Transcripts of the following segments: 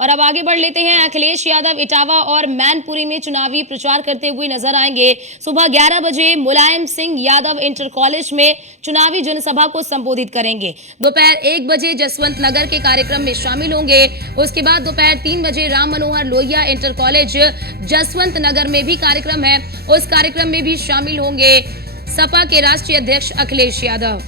और अब आगे बढ़ लेते हैं। अखिलेश यादव इटावा और मैनपुरी में चुनावी प्रचार करते हुए नजर आएंगे। सुबह 11 बजे मुलायम सिंह यादव इंटर कॉलेज में चुनावी जनसभा को संबोधित करेंगे। दोपहर 1 बजे जसवंत नगर के कार्यक्रम में शामिल होंगे। उसके बाद दोपहर 3 बजे राम मनोहर लोहिया इंटर कॉलेज जसवंत नगर में भी कार्यक्रम है, उस कार्यक्रम में भी शामिल होंगे सपा के राष्ट्रीय अध्यक्ष अखिलेश यादव।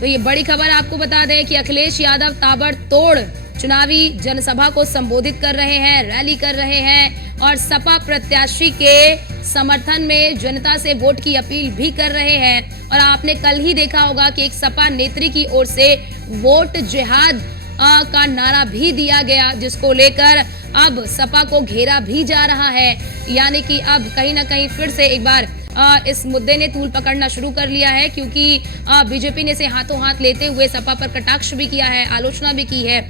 तो ये बड़ी खबर आपको बता दें कि अखिलेश यादव ताबड़तोड़ चुनावी जनसभा को संबोधित कर रहे हैं, रैली कर रहे हैं और सपा प्रत्याशी के समर्थन में जनता से वोट की अपील भी कर रहे हैं। और आपने कल ही देखा होगा कि एक सपा नेत्री की ओर से वोट जिहाद का नारा भी दिया गया, जिसको लेकर अब सपा को घेरा भी जा रहा है। यानी कि अब कहीं ना कहीं फिर से एक बार इस मुद्दे ने तूल पकड़ना शुरू कर लिया है, क्योंकि बीजेपी ने इसे हाथों हाथ लेते हुए सपा पर कटाक्ष भी किया है, आलोचना भी की है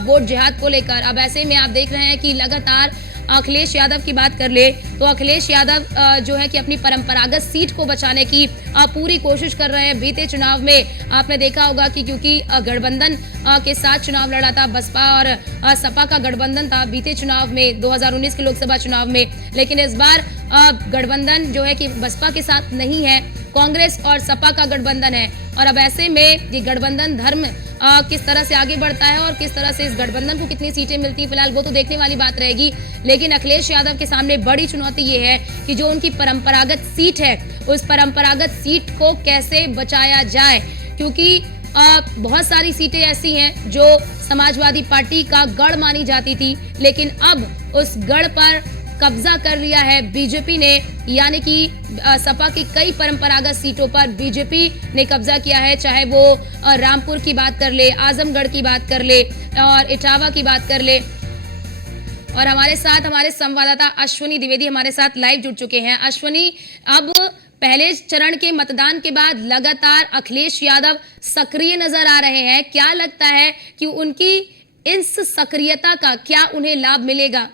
वोट जिहाद को लेकर। अब ऐसे में आप देख रहे हैं कि लगातार अखिलेश यादव की बात कर ले तो अखिलेश यादव जो है कि अपनी परंपरागत सीट को बचाने की पूरी कोशिश कर रहे हैं। बीते चुनाव में आपने देखा होगा कि क्योंकि गठबंधन के साथ चुनाव लड़ा था, बसपा और सपा का गठबंधन था बीते चुनाव में 2019 के लोकसभा चुनाव में, लेकिन इस बार गठबंधन जो है कि बसपा के साथ नहीं है, कांग्रेस और सपा का गठबंधन है। और अब ऐसे में ये गठबंधन धर्म किस तरह से आगे बढ़ता है और किस तरह से इस गठबंधन को कितनी सीटें मिलती हैं, फिलहाल वो तो देखने वाली बात रहेगी। लेकिन अखिलेश यादव के सामने बड़ी चुनौती ये है कि जो उनकी परंपरागत सीट है, उस परंपरागत सीट को कैसे बचाया जाए, क्योंकि बहुत सारी सीटें ऐसी हैं जो समाजवादी पार्टी का गढ़ मानी जाती थी, लेकिन अब उस गढ़ पर कब्जा कर लिया है बीजेपी ने। यानी कि सपा की कई परंपरागत सीटों पर बीजेपी ने कब्जा किया है, चाहे वो रामपुर की बात कर ले, आजमगढ़ की बात कर ले और इटावा की बात कर ले। और हमारे साथ हमारे संवाददाता अश्वनी द्विवेदी हमारे साथ लाइव जुड़ चुके हैं। अश्वनी, अब पहले चरण के मतदान के बाद लगातार अखिलेश यादव सक्रिय नजर आ रहे हैं, क्या लगता है कि उनकी इस सक्रियता का क्या उन्हें लाभ मिलेगा?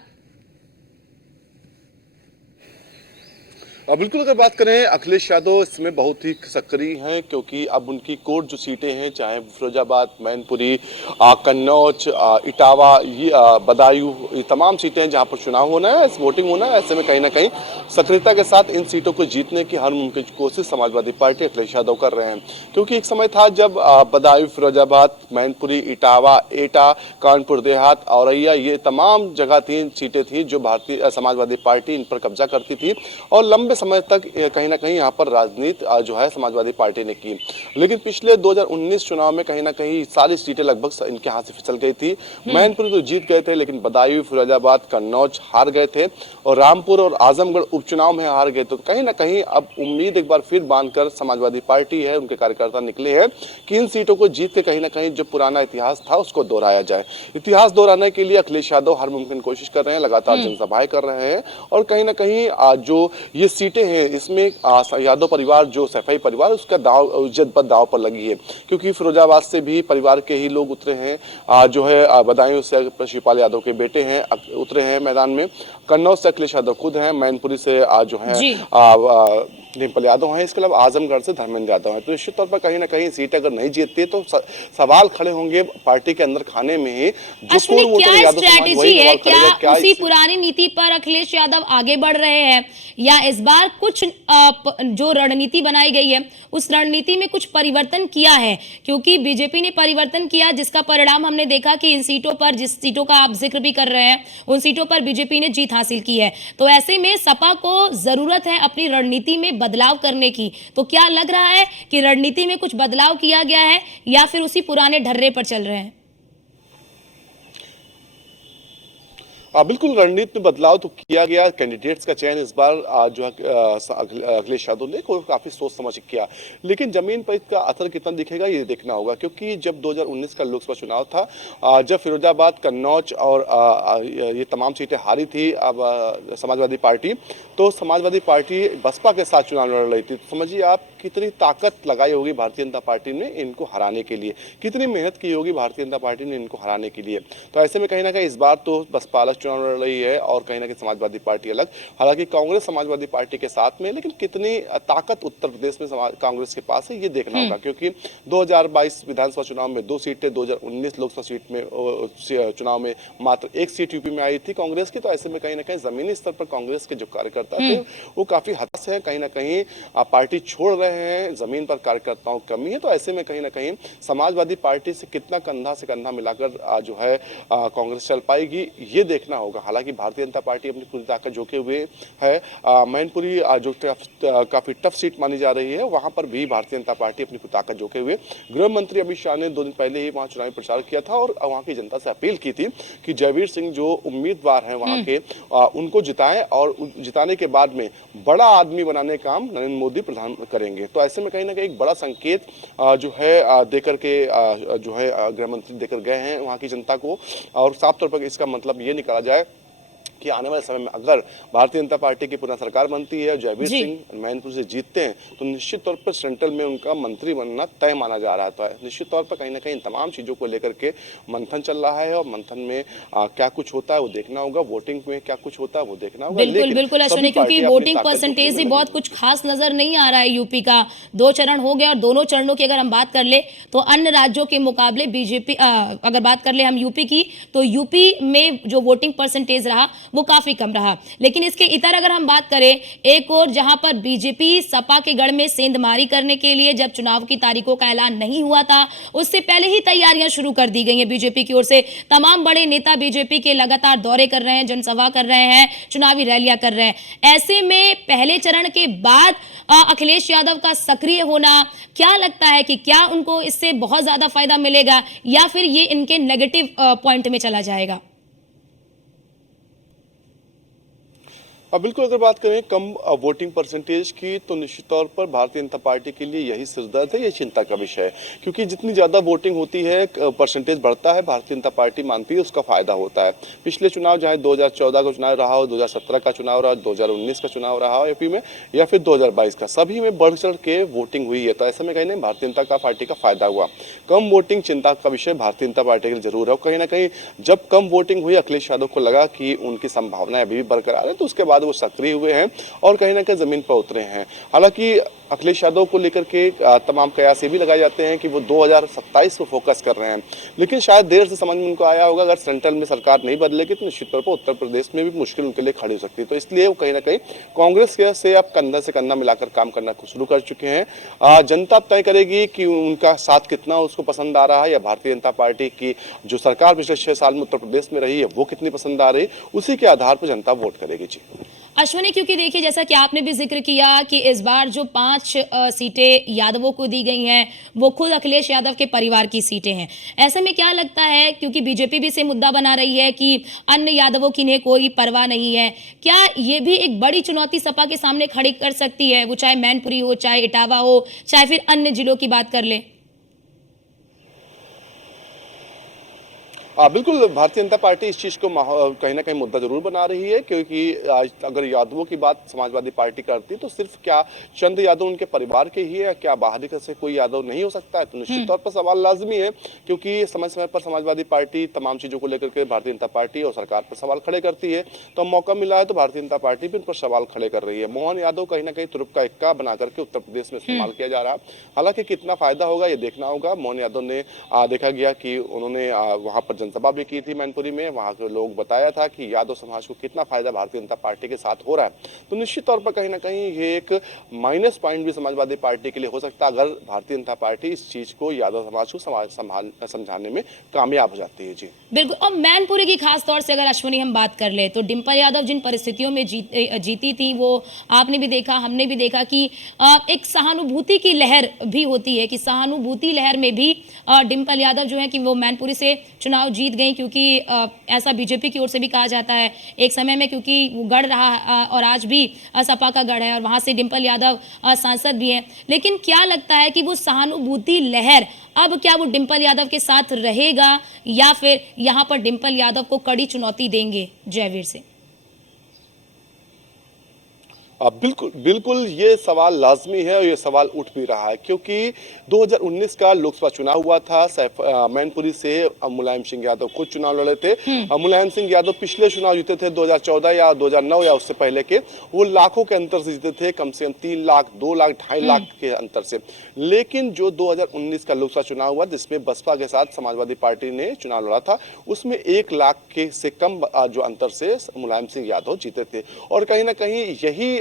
बिल्कुल, अगर बात करें अखिलेश यादव इसमें बहुत ही सक्रिय हैं, क्योंकि अब उनकी कोर जो सीटें हैं, चाहे फिरोजाबाद, मैनपुरी, कन्नौज, इटावा, ये बदायूं, ये तमाम सीटें हैं जहां पर चुनाव होना है, वोटिंग होना है। ऐसे में कहीं ना कहीं सक्रियता के साथ इन सीटों को जीतने की हर मुमकिन कोशिश समाजवादी पार्टी अखिलेश यादव कर रहे हैं। क्योंकि एक समय था जब बदायूं, फिरोजाबाद, मैनपुरी, इटावा, एटा, कानपुर देहात, औरैया, ये तमाम जगह सीटें थी जो भारतीय समाजवादी पार्टी इन पर कब्जा करती थी और लंबे समय तक कहीं ना कहीं यहाँ पर राजनीति जो है समाजवादी पार्टी ने की। लेकिन पिछले 2019 चुनाव में कहीं ना कहीं सारी सीटें लगभग इनके हाथ से फिसल गई थी। मैनपुरी तो जीत गए थे, लेकिन बदायूं, फिरोजाबाद, कन्नौज हार गए थे और रामपुर और आजमगढ़ उपचुनाव में हार गए। तो कहीं ना कहीं अब उम्मीद एक बार फिर बांधकर समाजवादी पार्टी है, उनके कार्यकर्ता निकले हैं कि इन सीटों को जीत के कहीं ना कहीं जो पुराना इतिहास था उसको दोहराया जाए। इतिहास दोहराने के लिए अखिलेश यादव हर मुमकिन कोशिश कर रहे हैं, लगातार जनसभाएं कर रहे हैं और कहीं ना कहीं जो ये सीटें हैं इसमें यादव परिवार जो सफाई परिवार उसका दाव, इज्जत पर दाव पर लगी है। क्योंकि फिरोजाबाद से भी परिवार के ही लोग उतरे हैं, जो है बदायूं से शिवपाल यादव के बेटे हैं उतरे हैं मैदान में, कन्नौज से अखिलेश यादव खुद हैं, मैनपुरी से जो है डिम्पल यादव हैं, इसके अलावा आजमगढ़ से धर्मेंद्र यादव हैं। तो निश्चित तौर पर कहीं ना कहीं सीट अगर नहीं जीतती है तो सवाल खड़े होंगे पार्टी के अंदर खाने में ही। क्या स्ट्रैटेजी है, क्या उसी पुरानी नीति पर अखिलेश यादव आगे बढ़ रहे हैं या इस बार कुछ जो रणनीति बनाई गई है उस रणनीति में कुछ परिवर्तन किया है? क्योंकि बीजेपी ने परिवर्तन किया, जिसका परिणाम हमने देखा कि इन सीटों पर, जिस सीटों का आप जिक्र भी कर रहे हैं, उन सीटों पर बीजेपी ने जीत हासिल की है। तो ऐसे में सपा को जरूरत है अपनी रणनीति में बदलाव करने की। तो क्या लग रहा है कि रणनीति में कुछ बदलाव किया गया है या फिर उसी पुराने ढर्रे पर चल रहे हैं? बिल्कुल, रणनीति में बदलाव तो किया गया। कैंडिडेट्स का चयन इस बार जो है अखिलेश यादव ने काफी सोच समझ किया, लेकिन जमीन पर इसका असर कितना दिखेगा ये देखना होगा। क्योंकि जब 2019 का लोकसभा चुनाव था, जब फिरोजाबाद, कन्नौज और ये तमाम सीटें हारी थी अब समाजवादी पार्टी, तो समाजवादी पार्टी बसपा के साथ चुनाव लड़ रही थी। तो समझिए आप कितनी ताकत लगाई होगी भारतीय जनता पार्टी ने इनको हराने के लिए, कितनी मेहनत की होगी भारतीय जनता पार्टी ने इनको हराने के लिए। तो ऐसे में कहीं ना कहीं इस बार तो बसपा अलग चुनाव लड़ रही है और कहीं ना कहीं समाजवादी पार्टी अलग। हालांकि कांग्रेस समाजवादी पार्टी के साथ में, लेकिन कितनी ताकत उत्तर प्रदेश में कांग्रेस के पास है ये देखना होगा, क्योंकि 2022 विधानसभा चुनाव में 2 सीटें, 2019 लोकसभा सीट में चुनाव में मात्र 1 सीट यूपी में आई थी कांग्रेस की। तो ऐसे में कहीं ना कहीं जमीनी स्तर पर कांग्रेस के जो कार्यकर्ता थे वो काफी हताश हैं, कहीं ना कहीं पार्टी छोड़ रहे हैं, जमीन पर कार्यकर्ताओं की कमी है। तो ऐसे में कहीं ना कहीं समाजवादी पार्टी से कितना कंधा से कंधा मिलाकर जो है कांग्रेस चल पाएगी ये देखना होगा। हालांकि भारतीय जनता पार्टी अपनी पूरी ताकत झोंके हुए है। मैनपुरी जो काफी टफ सीट मानी जा रही है, वहां पर भी भारतीय जनता पार्टी अपनी पूरी ताकत झोंके हुए। गृह मंत्री अमित शाह ने 2 दिन पहले ही वहां चुनावी प्रचार किया था और वहां की जनता से अपील की थी कि जयवीर सिंह जो उम्मीदवार हैं वहां के, उनको जिताएं और जिताने के बाद में बड़ा आदमी बनाने का काम नरेंद्र मोदी प्रधान करेंगे। तो ऐसे में कहीं ना कहीं एक बड़ा संकेत जो है देकर के जो है गृह मंत्री देकर गए हैं वहां की जनता को। और साफ तौर पर इसका मतलब ये निकाला जाए कि आने वाले समय में अगर भारतीय जनता पार्टी की पुनः सरकार बनती है, जयवीर सिंह मैनपुर से जीतते हैं, तो निश्चित तौर पर सेंट्रल में उनका मंत्री बनना तय माना जा रहा था। निश्चित तौर पर कहीं ना कहीं तमाम चीजों को लेकर के मंथन चल रहा है और मंथन में क्या कुछ होता है वो देखना होगा, वोटिंग में क्या कुछ होता है वो देखना होगा। बिल्कुल बिल्कुल अश्विनी, क्योंकि वोटिंग परसेंटेज भी बहुत कुछ खास नजर नहीं आ रहा है। यूपी का 2 चरण हो गया और दोनों चरणों की अगर हम बात कर ले तो अन्य राज्यों के मुकाबले बीजेपी, अगर बात कर ले हम यूपी की, तो यूपी में जो वोटिंग परसेंटेज रहा वो काफी कम रहा। लेकिन इसके इतर अगर हम बात करें, एक और जहां पर बीजेपी सपा के गढ़ में सेंधमारी करने के लिए जब चुनाव की तारीखों का ऐलान नहीं हुआ था उससे पहले ही तैयारियां शुरू कर दी गई हैं बीजेपी की ओर से। तमाम बड़े नेता बीजेपी के लगातार दौरे कर रहे हैं, जनसभा कर रहे हैं, चुनावी रैलियां कर रहे हैं। ऐसे में पहले चरण के बाद अखिलेश यादव का सक्रिय होना, क्या लगता है कि क्या उनको इससे बहुत ज्यादा फायदा मिलेगा या फिर ये इनके नेगेटिव पॉइंट में चला जाएगा? अब बिल्कुल अगर बात करें कम वोटिंग परसेंटेज की, तो निश्चित तौर पर भारतीय जनता पार्टी के लिए यही सिरदर्द है, ये चिंता का विषय है। क्योंकि जितनी ज़्यादा वोटिंग होती है, परसेंटेज बढ़ता है, भारतीय जनता पार्टी मानती है उसका फायदा होता है। पिछले चुनाव चाहे 2014 का चुनाव रहा हो, 2017 का चुनाव रहा हो, 2019 का चुनाव रहा हो यूपी में, या फिर 2022 का, सभी में बढ़ चढ़ के वोटिंग हुई है। तो ऐसे में कहीं ना भारतीय जनता पार्टी का फायदा हुआ। कम वोटिंग चिंता का विषय भारतीय जनता पार्टी के लिए जरूर है। कहीं ना कहीं जब कम वोटिंग हुई, अखिलेश यादव को लगा कि उनकी संभावनाएं अभी भी बरकरार है, तो उसके बाद वो सक्रिय हुए हैं और कहीं ना कहीं जमीन पर उतरे हैं। हालांकि अखिलेश यादव को लेकर के तमाम कयास ये भी लगाए जाते हैं कि वो 2027 को फोकस कर रहे हैं, लेकिन शायद देर से समझ में उनको आया होगा अगर सेंट्रल में सरकार नहीं बदलेगी तो निश्चित तौर पर उत्तर प्रदेश में भी मुश्किल उनके लिए खड़ी हो सकती है। तो इसलिए वो कहीं ना कहीं कांग्रेस से अब कंधा से कंधा मिलाकर काम करना शुरू कर चुके हैं। जनता तय करेगी कि उनका साथ कितना उसको पसंद आ रहा है, या भारतीय जनता पार्टी की जो सरकार पिछले 6 साल में उत्तर प्रदेश में रही है वो कितनी पसंद आ रही, उसी के आधार पर जनता वोट करेगी। जी अश्विनी, क्योंकि देखिए जैसा कि आपने भी जिक्र किया कि इस बार जो 5 सीटें यादवों को दी गई हैं वो खुद अखिलेश यादव के परिवार की सीटें हैं। ऐसे में क्या लगता है, क्योंकि बीजेपी भी से मुद्दा बना रही है कि अन्य यादवों की इन्हें कोई परवाह नहीं है, क्या ये भी एक बड़ी चुनौती सपा के सामने खड़ी कर सकती है, वो चाहे मैनपुरी हो, चाहे इटावा हो, चाहे फिर अन्य जिलों की बात कर ले? बिल्कुल भारतीय जनता पार्टी इस चीज़ को कहीं ना कहीं मुद्दा जरूर बना रही है, क्योंकि आज अगर यादवों की बात समाजवादी पार्टी करती तो सिर्फ क्या चंद यादव उनके परिवार के ही है, क्या बाहरी से कोई यादव नहीं हो सकता है? तो निश्चित तौर पर सवाल लाजमी है, क्योंकि समय समय पर समाजवादी पार्टी तमाम चीज़ों को लेकर के भारतीय जनता पार्टी और सरकार पर सवाल खड़े करती है। तो मौका मिला है तो भारतीय जनता पार्टी भी उन पर सवाल खड़े कर रही है। मोहन यादव कहीं ना कहीं तुरुप का इक्का बना करके उत्तर प्रदेश में इस्तेमाल किया जा रहा है। हालांकि कितना फायदा होगा ये देखना होगा। मोहन यादव ने देखा गया कि उन्होंने वहां पर जनसभा भी की थी मैनपुरी में, वहां के लोग बताया था कि यादव समाज को कितना फायदा भारतीय जनता पार्टी के साथ हो रहा है। तो निश्चित तौर पर कहीं ना कहीं ये एक माइनस पॉइंट भी समाजवादी पार्टी के लिए हो सकता है अगर भारतीय जनता पार्टी इस चीज को यादव समाज को समझाने में कामयाब हो जाती है। जी बिल्कुल। और मैनपुरी की खास तौर से अगर अश्विनी हम बात कर ले तो डिम्पल यादव जिन परिस्थितियों में जीती थी वो आपने भी देखा, हमने भी देखा कि एक सहानुभूति की लहर भी होती है, कि सहानुभूति लहर में भी डिम्पल यादव जो है कि वो मैनपुरी से चुनाव जीत गई, क्योंकि ऐसा बीजेपी की ओर से भी कहा जाता है एक समय में, क्योंकि वो गढ़ रहा और आज भी सपा का गढ़ है और वहां से डिम्पल यादव सांसद भी हैं। लेकिन क्या लगता है कि वो सहानुभूति लहर अब क्या वो डिम्पल यादव के साथ रहेगा या फिर यहां पर डिम्पल यादव को कड़ी चुनौती देंगे जयवीर से? बिल्कुल बिल्कुल ये सवाल लाजमी है और ये सवाल उठ भी रहा है क्योंकि 2019 का लोकसभा चुनाव हुआ था। मैनपुरी से मुलायम सिंह यादव खुद चुनाव लड़े थे। मुलायम सिंह यादव पिछले चुनाव जीते थे 2014 या 2009 या उससे पहले के, वो लाखों के अंतर से जीते थे, कम से कम 3 लाख 2 लाख 2.5 लाख के अंतर से। लेकिन जो 2019 का लोकसभा चुनाव हुआ जिसमें बसपा के साथ समाजवादी पार्टी ने चुनाव लड़ा था, उसमें 1 लाख के से कम जो अंतर से मुलायम सिंह यादव जीते थे। और कहीं ना कहीं यही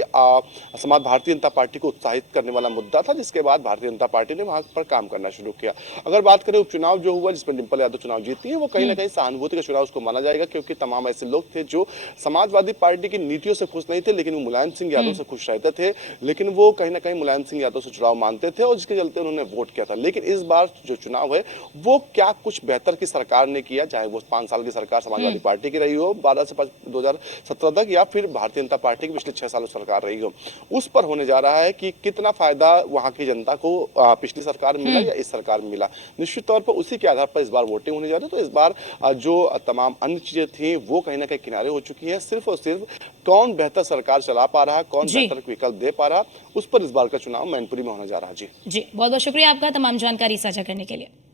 समाज भारतीय जनता पार्टी को उत्साहित करने वाला मुद्दा था, जिसके बाद भारतीय जनता पार्टी ने वहां पर काम करना शुरू किया। अगर बात करें उपचुनाव जो हुआ जिसमें डिंपल यादव चुनाव जीती है, वो कहीं ना कहीं सहानुभूति का चुनाव उसको माना जाएगा क्योंकि तमाम ऐसे लोग थे जो समाजवादी पार्टी की नीतियों से खुश नहीं थे, लेकिन वो मुलायम सिंह यादव से खुश रहते थे। लेकिन वो कहीं ना कहीं मुलायम सिंह यादव से चुनाव मानते थे और जिसके चलते उन्होंने वोट किया था। लेकिन इस बार जो चुनाव है वो क्या कुछ बेहतर की सरकार ने किया, चाहे वो 5 साल की सरकार समाजवादी पार्टी की रही हो 12 से 2017 तक, या फिर भारतीय जनता पार्टी की पिछले 6 सालों सरकार रही हो, उस पर होने जा रहा है कि कितना फायदा वहां की जनता को पिछली सरकार में मिला या इस सरकार में मिला। निश्चित तौर पर उसी के आधार पर इस बार वोटिंग होने जा रही है। तो इस बार जो तमाम अन्य चीजें थी वो कहीं ना कहीं किनारे हो चुकी है। सिर्फ और सिर्फ कौन बेहतर सरकार चला पा रहा है, कौन बेहतर विकल्प दे पा रहा, उस पर इस बार का चुनाव मैनपुरी में होने जा रहा है। जी बहुत बहुत शुक्रिया आपका तमाम जानकारी साझा करने के लिए।